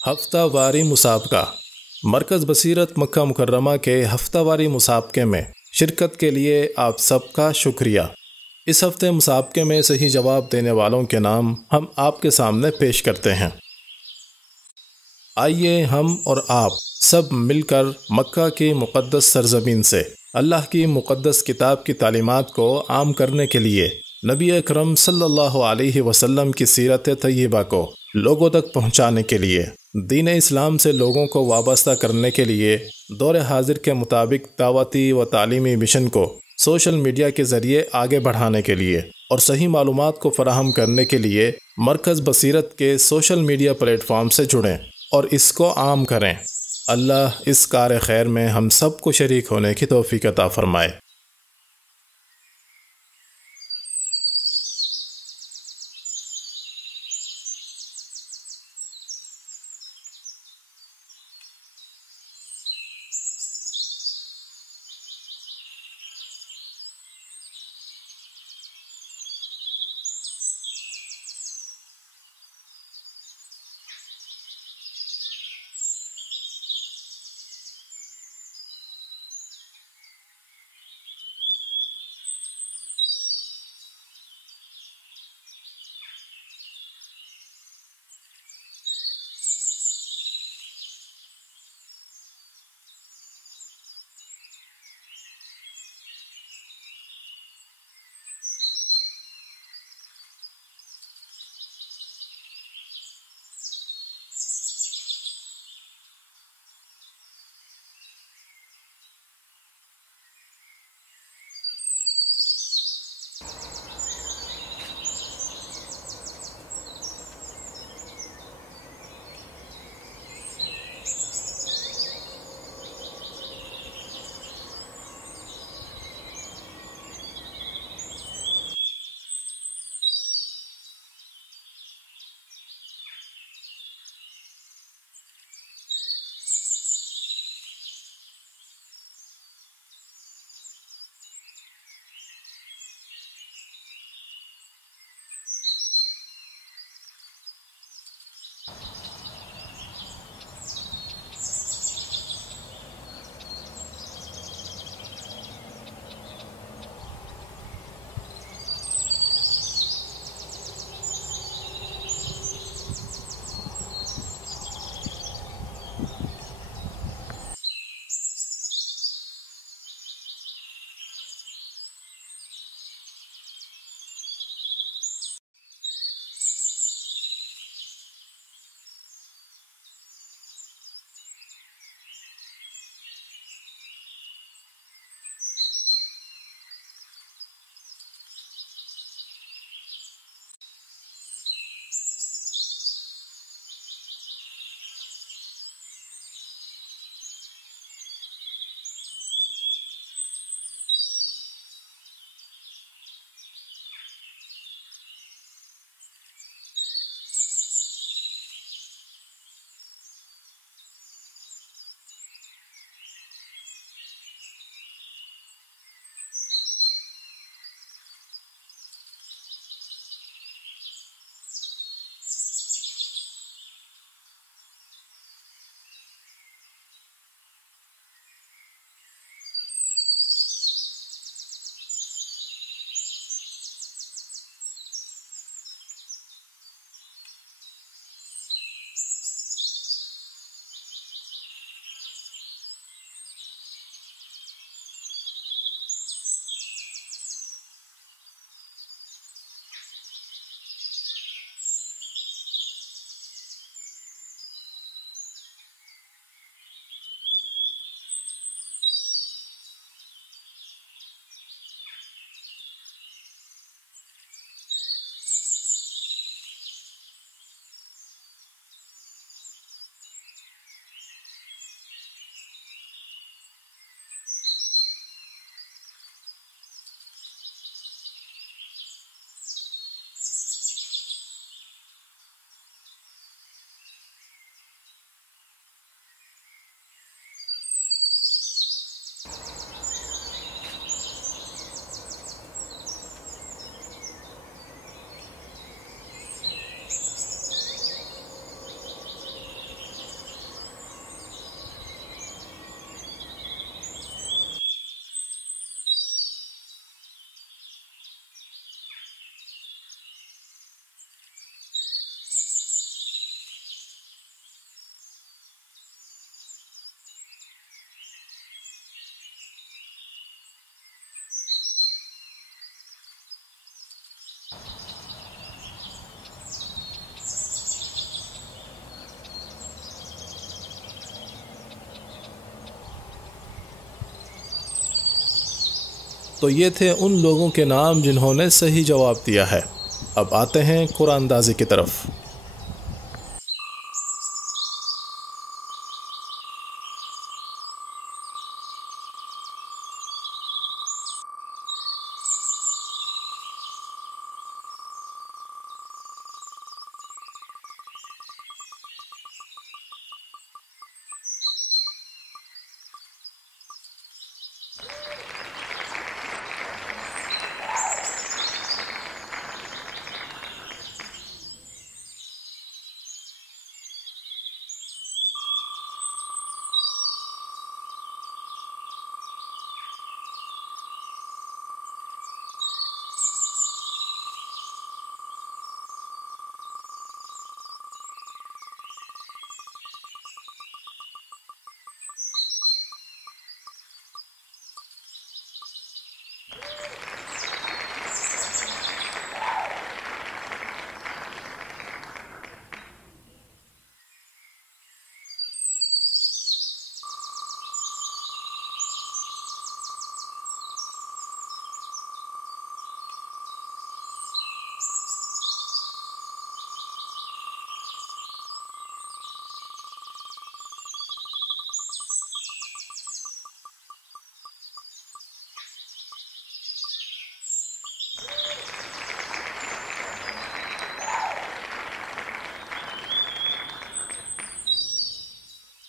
हफ्तावारी मुसाबका। मरकज़ बसीरत मक्का मुकर्रमा के हफ्तावारी मुसाबके में शिरकत के लिए आप सबका शुक्रिया। इस हफ्ते मुसाबके में सही जवाब देने वालों के नाम हम आपके सामने पेश करते हैं। आइए हम और आप सब मिलकर मक्का की मुक़द्दस सरज़मीन से अल्लाह की मुक़द्दस किताब की तालीमात को आम करने के लिए नबी अकरम सल्लल्लाहु अलैहि वसल्लम की सीरत तय्यबा को लोगों तक पहुँचाने के लिए, दीन इस्लाम से लोगों को वाबस्ता करने के लिए दौर हाजिर के मुताबिक दावती व तालीमी मिशन को सोशल मीडिया के ज़रिए आगे बढ़ाने के लिए और सही मालूमात को फ़राहम करने के लिए मरकज़ बसीरत के सोशल मीडिया प्लेटफॉर्म से जुड़ें और इसको आम करें। अल्लाह इस कार खैर में हम सब को शरीक होने की तौफीक अता फ़रमाए। तो ये थे उन लोगों के नाम जिन्होंने सही जवाब दिया है। अब आते हैं कुरानदाजी की तरफ।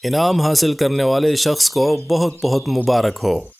इनाम हासिल करने वाले शख्स को बहुत बहुत मुबारक हो।